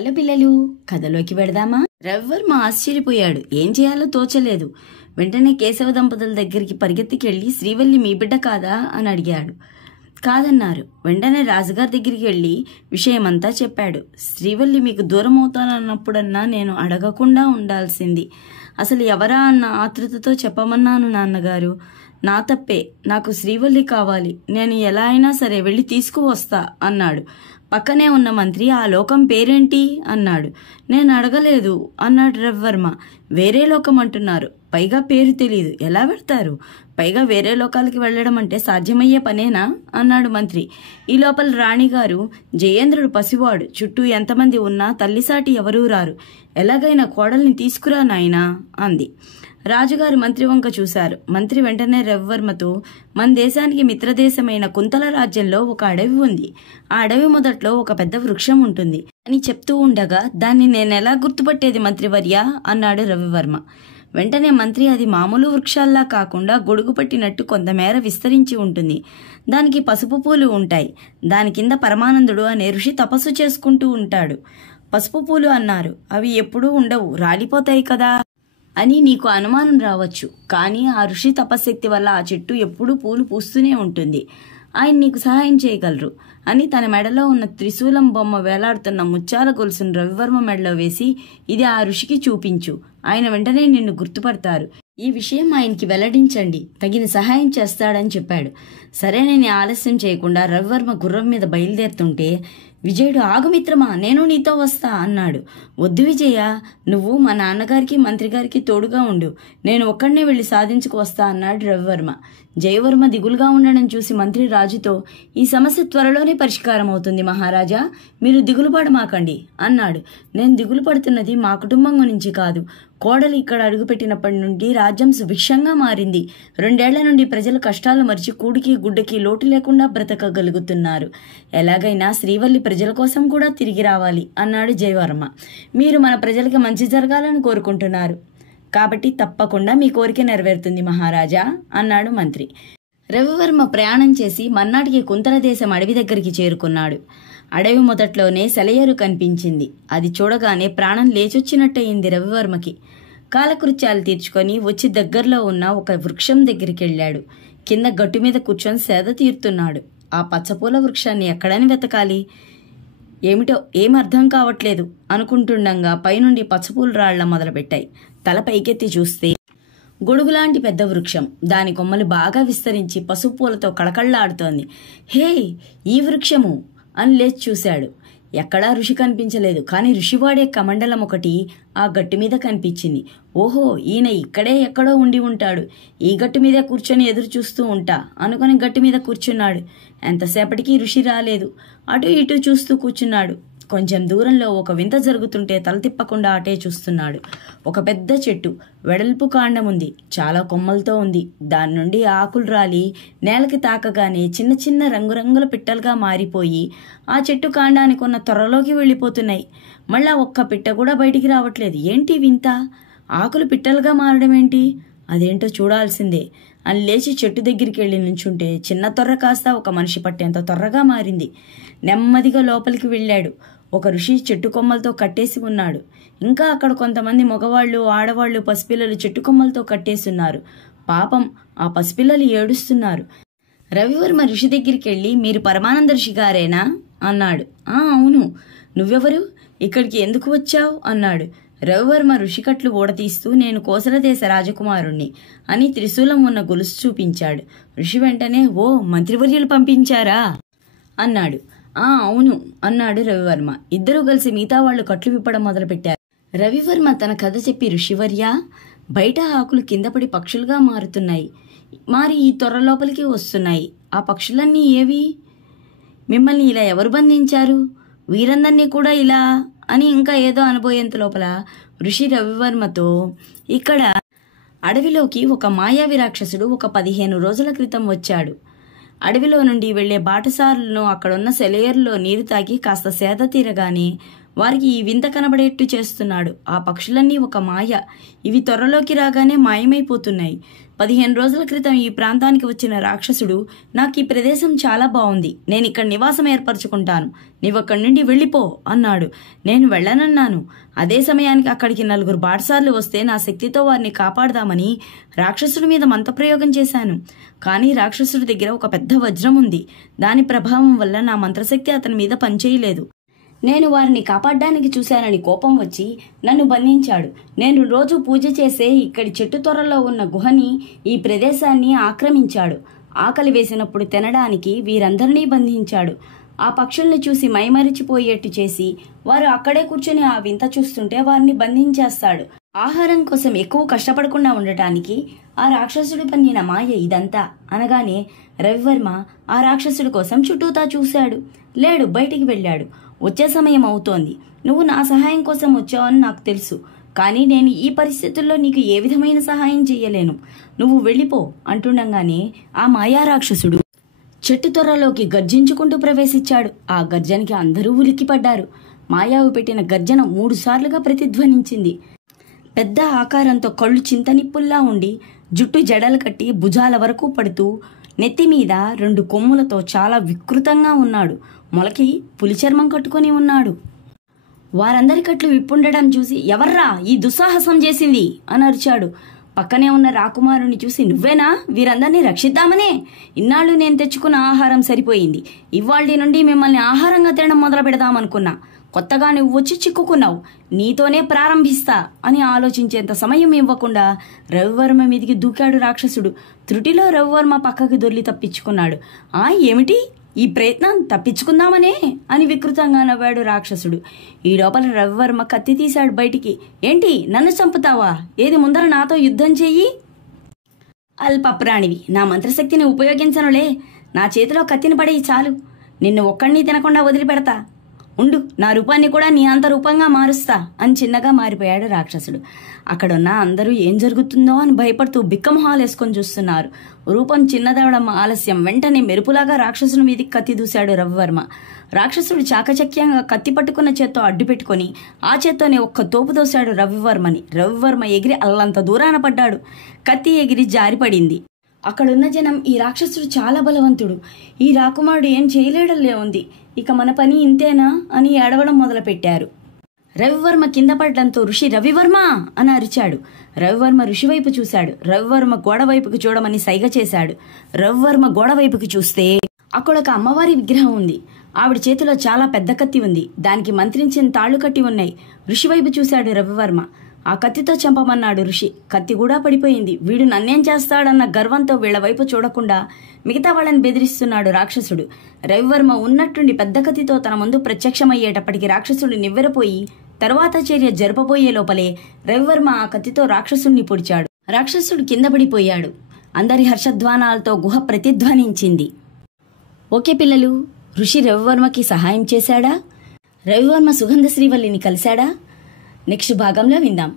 Hello పిల్లలు, కథలోకి వెడదామా? రవివర్మ ఆశ్చర్యపోయాడు. ఏం చేయాలో తోచలేదు. వెంటనే కేశవ దంపతుల దగ్గరికి పరిగెత్తికెళ్లి శ్రీవల్లి మీ బిడ్డ కాదా అని అడిగాడు. కాదన్నారు. వెంటనే రాజుగారి దగ్గరికి వెళ్లి విషయమంతా చెప్పాడు. శ్రీవల్లి మీకు దూరం అవుతానన్నప్పుడన్నా నేను అడగకుండా ఉండాల్సింది. అసలు ఎవరా అన్న ఆతృతతో చెప్పమన్నాను నాన్నగారు. నా తప్పే. నాకు శ్రీవల్లి కావాలి. నేను ఎలా అయినా సరే వెళ్ళి తీసుకువస్తా అన్నాడు. పక్కనే ఉన్న మంత్రి ఆ లోకం పేరేంటి అన్నాడు. నేను అడగలేదు అన్నాడు రవివర్మ. వేరే లోకం అంటున్నారు. పైగా పేరు తెలీదు. ఎలా వెళ్తారు? పైగా వేరే లోకాలకి వెళ్లడం అంటే సాధ్యమయ్యే పనేనా అన్నాడు మంత్రి. ఈ లోపల రాణిగారు, జయేంద్రుడు పసివాడు, చుట్టూ ఎంతమంది ఉన్నా తల్లిసాటి ఎవరూ రారు, ఎలాగైనా కోడల్ని తీసుకురా నాయనా అంది. రాజుగారు మంత్రి వంక చూశారు. మంత్రి వెంటనే రవివర్మతో, మన దేశానికి మిత్రదేశమైన కుంతల రాజ్యంలో ఒక అడవి ఉంది. ఆ అడవి మొదట్లో ఒక పెద్ద వృక్షం ఉంటుంది అని చెప్తూ ఉండగా, దాన్ని నేనెలా గుర్తుపట్టేది మంత్రివర్య అన్నాడు రవివర్మ. వెంటనే మంత్రి, అది మామూలు వృక్షాల్లా కాకుండా గొడుగు పట్టినట్టు కొంతమేర విస్తరించి ఉంటుంది. దానికి పసుపు పూలు ఉంటాయి. దాని కింద పరమానందుడు అనే ఋషి తపస్సు చేసుకుంటూ ఉంటాడు. పసుపు పూలు అన్నారు. అవి ఎప్పుడూ ఉండవు, రాలిపోతాయి కదా అని నీకు అనుమానం రావచ్చు. కానీ ఆ ఋషి తపశక్తి వల్ల ఆ చెట్టు ఎప్పుడూ పూలు పూస్తూనే ఉంటుంది. ఆయన నీకు సహాయం చేయగలరు అని తన మెడలో ఉన్న త్రిశూలం బొమ్మ వేలాడుతున్న ముత్యాల గొలుసును రవివర్మ మెడలో వేసి, ఇది ఆ ఋషికి చూపించు. ఆయన వెంటనే నిన్ను గుర్తుపడతారు. ఈ విషయం ఆయనకి వెల్లడించండి. తగిన సహాయం చేస్తాడని చెప్పాడు. సరేనని ఆలస్యం చేయకుండా రవివర్మ గుర్రం మీద బయలుదేరుతుంటే, విజయుడు, ఆగు మిత్రమా, నేను నీతో వస్తా అన్నాడు. వద్దు విజయ, నువ్వు మా నాన్నగారికి మంత్రిగారికి తోడుగా ఉండు. నేను ఒక్కడనే వెళ్లి సాధించుకు వస్తా అన్నాడు రవివర్మ. జయవర్మ దిగులుగా ఉండడం చూసి మంత్రి రాజుతో, ఈ సమస్య త్వరలోనే పరిష్కారం అవుతుంది మహారాజా, మీరు దిగులు పడమాకండి అన్నాడు. నేను దిగులు పడుతున్నది మా కుటుంబం గురించి కాదు. కోడలు ఇక్కడ అడుగుపెట్టినప్పటి నుండి రాజ్యం సుభిక్షంగా మారింది. 2 ఏళ్ల నుండి ప్రజలు కష్టాలు మరిచి కూడికి గుడ్డకి లోటు లేకుండా బ్రతకగలుగుతున్నారు. ఎలాగైనా శ్రీవల్లి ప్రజల కోసం కూడా తిరిగి రావాలి అన్నాడు జయవర్మ. మీరు మన ప్రజలకి మంచి జరగాలని కోరుకుంటున్నారు కాబట్టి తప్పకుండా మీ కోరిక నెరవేరుతుంది మహారాజా అన్నాడు మంత్రి. రవివర్మ ప్రయాణం చేసి మర్నాటికి కుంతల దేశం అడవి దగ్గరికి చేరుకున్నాడు. అడవి మొదట్లోనే సెలయేరు కనిపించింది. అది చూడగానే ప్రాణం లేచొచ్చినట్టయింది రవివర్మకి. కాలకృత్యాలు తీర్చుకొని వచ్చి దగ్గరలో ఉన్న ఒక వృక్షం దగ్గరికి వెళ్ళాడు. కింద గట్టు మీద కూర్చొని సేద తీరుతున్నాడు. ఆ పచ్చపూల వృక్షాన్ని ఎక్కడని వెతకాలి? ఏమిటో ఏం అర్థం కావట్లేదు అనుకుంటుండగా పైనుండి పచ్చపూలు రాళ్ల మొదలుపెట్టాయి. తల పైకెత్తి చూస్తే గొడుగులాంటి పెద్ద వృక్షం. దాని కొమ్మలు బాగా విస్తరించి పసుపు పూలతో కళకళ్లాడుతోంది. హే, ఈ వృక్షము అని లేచి చూశాడు. ఎక్కడా ఋషి కనిపించలేదు. కానీ ఋషివాడే కమండలం ఒకటి ఆ గట్టు మీద కనిపించింది. ఓహో, ఈయన ఇక్కడే ఎక్కడో ఉండి ఉంటాడు. ఈ గట్టు మీదే కూర్చొని ఎదురు చూస్తూ ఉంటా అనుకుని గట్టు మీద కూర్చున్నాడు. ఎంతసేపటికి ఋషి రాలేదు. అటు ఇటు చూస్తూ కూర్చున్నాడు. కొంచెం దూరంలో ఒక వింత జరుగుతుంటే తల తిప్పకుండా అటే చూస్తున్నాడు. ఒక పెద్ద చెట్టు, వెడల్పు కాండం ఉంది, చాలా కొమ్మలతో ఉంది. దాని నుండి ఆకులు రాలి నేలకి తాకగానే చిన్న చిన్న రంగురంగుల పిట్టలుగా మారిపోయి ఆ చెట్టు కాండానికి ఉన్న త్వరలోకి వెళ్ళిపోతున్నాయి. మళ్ళా ఒక్క పిట్ట కూడా బయటికి రావట్లేదు. ఏంటి వింత? ఆకులు పిట్టలుగా మారడం ఏంటి? అదేంటో చూడాల్సిందే అని లేచి చెట్టు దగ్గరికి వెళ్ళి నుంచుంటే చిన్న తొర్ర కాస్త ఒక మనిషి పట్టేంత తొర్రగా మారింది. నెమ్మదిగా లోపలికి వెళ్ళాడు. ఒక ఋషి చెట్టు కొమ్మలతో కట్టేసి ఉన్నాడు. ఇంకా అక్కడ కొంతమంది మగవాళ్లు, ఆడవాళ్లు, పసిపిల్లలు చెట్టు కొమ్మలతో కట్టేస్తున్నారు. పాపం ఆ పసిపిల్లలు ఏడుస్తున్నారు. రవివర్మ ఋషి దగ్గరికి వెళ్ళి, మీరు పరమానంద ఋషి గారేనా అన్నాడు. అవును. నువ్వెవరు? ఇక్కడికి ఎందుకు వచ్చావు అన్నాడు. రవివర్మ ఋషికట్లు ఊడతీస్తూ, నేను కోసల దేశ రాజకుమారుణ్ణి అని త్రిశూలం ఉన్న గొలుసు చూపించాడు. ఋషి వెంటనే, ఓ, మంత్రివర్యులు పంపించారా అన్నాడు. అవును అన్నాడు రవివర్మ. ఇద్దరూ కలిసి మిగతా వాళ్లు కట్లు విప్పడం మొదలుపెట్టారు. రవివర్మ తన కథ చెప్పి, ఋషివర్య, బయట ఆకులు కిందపడి పక్షులుగా మారుతున్నాయి, మరి ఈ తొర్ర లోపలికి వస్తున్నాయి. ఆ పక్షులన్నీ ఏవి? మిమ్మల్ని ఇలా ఎవరు బంధించారు? వీరందరినీ కూడా ఇలా అని ఇంకా ఏదో అనబోయేంత లోపల ఋషి రవివర్మతో, ఇక్కడ అడవిలోకి ఒక మాయావి రాక్షసుడు ఒక 15 రోజుల క్రితం వచ్చాడు. అడవిలో నుండి వెళ్లే బాటసారులను అక్కడున్న సెలయేరులో నీరు తాగి కాస్త సేద తీరగానే వారికి ఈ వింత కనబడేట్టు చేస్తున్నాడు. ఆ పక్షులన్నీ ఒక మాయ. ఇవి త్వరలోకి రాగానే మాయమైపోతున్నాయి. 15 రోజుల క్రితం ఈ ప్రాంతానికి వచ్చిన రాక్షసుడు, నాకు ఈ ప్రదేశం చాలా బాగుంది, నేను ఇక్కడ నివాసం ఏర్పరచుకుంటాను, నీవక్కడి నుండి వెళ్ళిపో అన్నాడు. నేను వెళ్ళనన్నాను. అదే సమయానికి అక్కడికి 4 బాటసార్లు వస్తే నా శక్తితో వారిని కాపాడదామని రాక్షసుడి మీద మంత్రప్రయోగం చేశాను. కానీ రాక్షసుడి దగ్గర ఒక పెద్ద వజ్రం ఉంది. దాని ప్రభావం వల్ల నా మంత్రశక్తి అతని మీద పనిచేయలేదు. నేను వారిని కాపాడడానికి చూశానని కోపం వచ్చి నన్ను బంధించాడు. నేను రోజు పూజ చేసే ఇక్కడి చెట్టు త్వరలో ఉన్న గుహని, ఈ ప్రదేశాన్ని ఆక్రమించాడు. ఆకలి వేసినప్పుడు తినడానికి వీరందరినీ బంధించాడు. ఆ పక్షుల్ని చూసి మైమరిచిపోయేట్టు చేసి వారు అక్కడే కూర్చొని ఆ వింత చూస్తుంటే వారిని బంధించేస్తాడు. ఆహారం కోసం ఎక్కువ కష్టపడకుండా ఉండటానికి ఆ రాక్షసుడు పన్నిన మాయ ఇదంతా అనగానే రవివర్మ ఆ రాక్షసుడి కోసం చుట్టూతా చూశాడు. లేడు, బయటికి వెళ్ళాడు. వచ్చే సమయం అవుతోంది. నువ్వు నా సహాయం కోసం వచ్చావని నాకు తెలుసు. కానీ నేను ఈ పరిస్థితుల్లో నీకు ఏ విధమైన సహాయం చెయ్యలేను. నువ్వు వెళ్ళిపో అంటుండగానే ఆ మాయా రాక్షసుడు చెట్టు త్వరలోకి గర్జించుకుంటూ ప్రవేశించాడు. ఆ గర్జనకి అందరూ ఉలిక్కిపడ్డారు. మాయావు పెట్టిన గర్జన 3 సార్లుగా ప్రతిధ్వనించింది. పెద్ద ఆకారంతో కళ్ళు చింతనిప్పుల్లా ఉండి, జుట్టు జడలు కట్టి భుజాల వరకు పడుతూ, నెత్తిమీద 2 కొమ్ములతో చాలా వికృతంగా ఉన్నాడు. మొలకి పులిచర్మం కట్టుకుని ఉన్నాడు. వారందరి కట్లు విప్పుండడం చూసి, ఎవర్రా ఈ దుస్సాహసం చేసింది అని అరిచాడు. పక్కనే ఉన్న రాకుమారుని చూసి, నువ్వేనా? వీరందరినీ రక్షిద్దామనే. ఇన్నాళ్ళు నేను తెచ్చుకున్న ఆహారం సరిపోయింది. ఇవాళ్టి నుండి మిమ్మల్ని ఆహారంగా తినడం మొదలు పెడదామనుకున్నా. కొత్తగా నువ్వు వచ్చి చిక్కుకున్నావు. నీతోనే ప్రారంభిస్తా అని ఆలోచించేంత సమయం ఇవ్వకుండా రవివర్మ మీదికి దూకాడు రాక్షసుడు. త్రుటిలో రవివర్మ పక్కకి దొర్లి తప్పించుకున్నాడు. ఏమిటి ఈ ప్రయత్నం? తప్పించుకుందామనే అని వికృతంగా నవ్వాడు రాక్షసుడు. ఈ లోపల రవివర్మ కత్తి తీశాడు బయటికి. ఏంటి, నన్ను చంపుతావా? ఏది ముందర నాతో యుద్ధం చెయ్యి. అల్పప్రాణివి, నా మంత్రశక్తిని ఉపయోగించనులే. నా చేతిలో కత్తిని పడేయి చాలు. నిన్ను ఒక్కడిని తినకుండా వదిలిపెడతా. ఉండు, నా రూపాన్ని కూడా నీ అంత రూపంగా మారుస్తా అని చిన్నగా మారిపోయాడు రాక్షసుడు. అక్కడున్న అందరూ ఏం జరుగుతుందో అని భయపడుతూ బిక్కమొహాలు వేసుకొని చూస్తున్నారు. రూపం చిన్నదవడం ఆలస్యం. వెంటనే మెరుపులాగా రాక్షసుని మీదికి కత్తి దూశాడు రవివర్మ. రాక్షసుడు చాకచక్యంగా కత్తి పట్టుకున్న చేత్తో అడ్డు పెట్టుకుని ఆ చేత్తోనే ఒక్క తోపు దోశాడు రవివర్మని. రవివర్మ ఎగిరి అల్లంత దూరాన పడ్డాడు. కత్తి ఎగిరి జారిపడింది. అక్కడున్న జనం, ఈ రాక్షసుడు చాలా బలవంతుడు, ఈ రాకుమారుడు ఏం చేయలేడలే ఉంది, ఇక మన పని ఇంతేనా అని ఏడవడం మొదలుపెట్టారు. రవివర్మ కింద పడడంతో ఋషి రవివర్మ అని అరిచాడు. రవివర్మ ఋషి వైపు చూశాడు. రవివర్మ గోడ వైపుకి చూడమని సైగ చేశాడు. రవివర్మ గోడ వైపుకి చూస్తే అక్కడ ఒక అమ్మవారి విగ్రహం ఉంది. ఆవిడ చేతిలో చాలా పెద్ద కత్తి ఉంది. దానికి మంత్రించిన తాళ్లు కట్టి ఉన్నాయి. ఋషి వైపు చూశాడు రవివర్మ. ఆ కత్తితో చంపమన్నాడు ఋషి. కత్తి కూడా పడిపోయింది. వీడు నన్నేం చేస్తాడన్న గర్వంతో వీళ్ల వైపు చూడకుండా మిగతా వాళ్ళని బెదిరిస్తున్నాడు రాక్షసుడు. రవివర్మ ఉన్నట్టుండి పెద్ద కత్తితో తన ముందు ప్రత్యక్షమయ్యేటప్పటికి రాక్షసుడు నివ్వెరపోయి తరువాత చర్య జరపబోయే లోపలే రవివర్మ ఆ కత్తితో రాక్షసుడిని పొడిచాడు. రాక్షసుడు కింద పడిపోయాడు. అందరి హర్షధ్వానాలతో గుహ ప్రతిధ్వనించింది. ఓకే పిల్లలు, ఋషి రవివర్మకి సహాయం చేశాడా? రవివర్మ సుగంధ శ్రీవల్లిని కలిశాడా? నెక్స్ట్ భాగంలో విందాం.